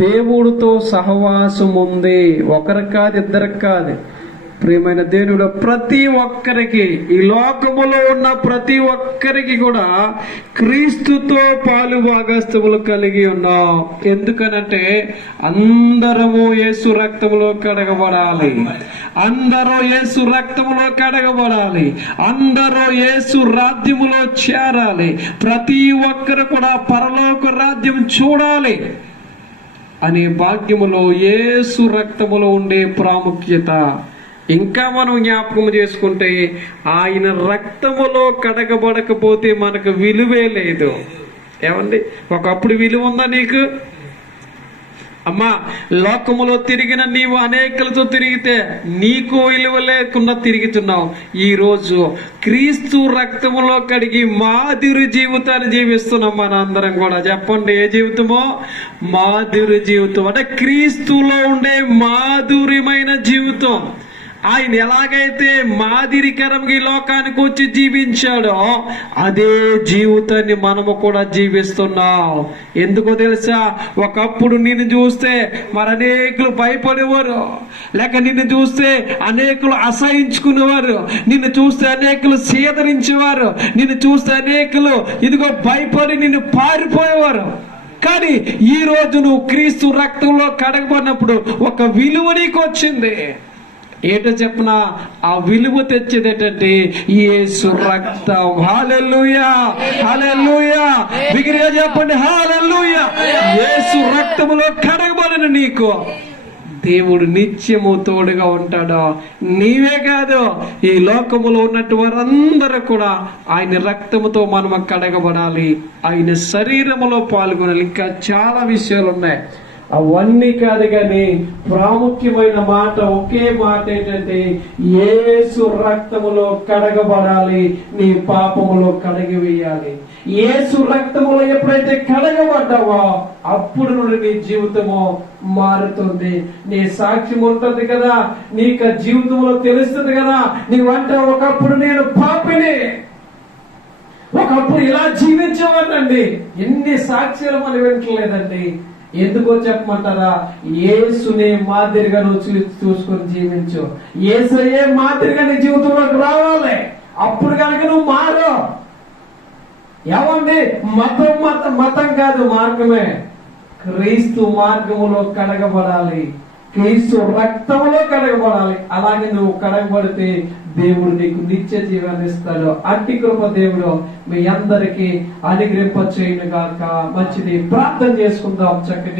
దేవుడితో సహవాసం ఉంది. ఒకరికి కాదు, ఇద్దరికి కాదు. ప్రియమైన దేవుడు, ప్రతి ఒక్కరికి, ఈ లోకములో ఉన్న ప్రతి ఒక్కరికి కూడా క్రీస్తుతో పాలు భాగస్థములు కలిగి ఉన్నాం. ఎందుకనంటే అందరము యేసు రక్తములో కడగబడాలి. అందరూ యేసు రక్తములో కడగబడాలి. అందరూ యేసు రాజ్యములో చేరాలి. ప్రతి ఒక్కరు కూడా పరలోక రాజ్యం చూడాలి అనే భాగ్యములో యేసు రక్తములో ఉండే ప్రాముఖ్యత ఇంకా మనం జ్ఞాపకం చేసుకుంటే, ఆయన రక్తములో కడగబడకపోతే మనకు విలువే లేదు. ఏమండి, ఒకప్పుడు విలువ ఉందా నీకు? అమ్మా, లోకములో తిరిగిన నీవు అనేకలతో తిరిగితే నీకు విలువ లేకుండా తిరుగుతున్నావు. ఈరోజు క్రీస్తు రక్తములో కడిగి మాదిరి జీవితాన్ని జీవిస్తున్నాం మన అందరం కూడా. చెప్పండి, ఏ జీవితమో? మాదిరి జీవితం. అంటే క్రీస్తులో ఉండే మాధుర్యమైన జీవితం. ఆయన ఎలాగైతే మాదిరికరంగా ఈ లోకానికి వచ్చి జీవించాడో అదే జీవితాన్ని మనము కూడా జీవిస్తున్నాం. ఎందుకో తెలుసా? ఒకప్పుడు నిన్ను చూస్తే మరి అనేకులు భయపడేవారు, లేక నిన్ను చూస్తే అనేకులు అసహించుకునేవారు, నిన్ను చూస్తే అనేకులు సీదరించేవారు, నిన్ను చూస్తే అనేకులు ఇదిగో భయపడి నిన్ను పారిపోయేవారు. కానీ ఈ రోజు నువ్వు క్రీస్తు రక్తంలో కడగబడినప్పుడు ఒక విలువ నీకు వచ్చింది. ఏంటో చెప్పనా? ఆ విలువ తెచ్చేది ఏంటంటే యేసు రక్తం. హల్లెలూయా, హల్లెలూయా. బిగ్గరగా చెప్పండి, హల్లెలూయా. యేసు రక్తములో కడగబడిన నీకు దేవుడు నిత్యము తోడుగా ఉంటాడు. నీవే కాదు, ఈ లోకములో ఉన్నట్టు వారందరూ కూడా ఆయన రక్తముతో మనం కడగబడాలి, ఆయన శరీరములో పాల్గొనాలి. ఇంకా చాలా విషయాలు ఉన్నాయి, అవన్నీ కాదు. కానీ ప్రాముఖ్యమైన మాట, ఒకే మాట ఏంటంటే యేసు రక్తములో కడగబడాలి, నీ పాపములో కడగివేయాలి. యేసు రక్తములో ఎప్పుడైతే కడగబడ్డావో అప్పుడు నుండి నీ జీవితము మారుతుంది. నీ సాక్ష్యం ఉంటుంది కదా, నీకు జీవితంలో తెలుస్తుంది కదా. నీవంటే ఒకప్పుడు నేను పాపిని, ఒకప్పుడు ఇలా జీవించేవాడినండి. ఎన్ని సాక్ష్యాలు మనం వింటలేదండి. ఎందుకో చెప్పమంటారా? యేసునే మాదిరిగా నువ్వు చూసుకొని జీవించు. యేసయ్యే మాదిరిగా నీ జీవితంలోకి రావాలి. అప్పుడు కనుక నువ్వు మారు. ఏమండి, మతం కాదు, మార్గమే. క్రీస్తు మార్గములో కడగబడాలి, క్రీస్తు రక్తములో కడగబడాలి. అలాగే నువ్వు కడగబడితే దేవుడు నీకు నిత్య జీవాన్ని ఇస్తాడు. అట్టి కృప దేవుడు మీ అందరికీ అనుగ్రహింప చేయును గాక. మంచిది, ప్రార్థన చేసుకుందాం చక్కగా.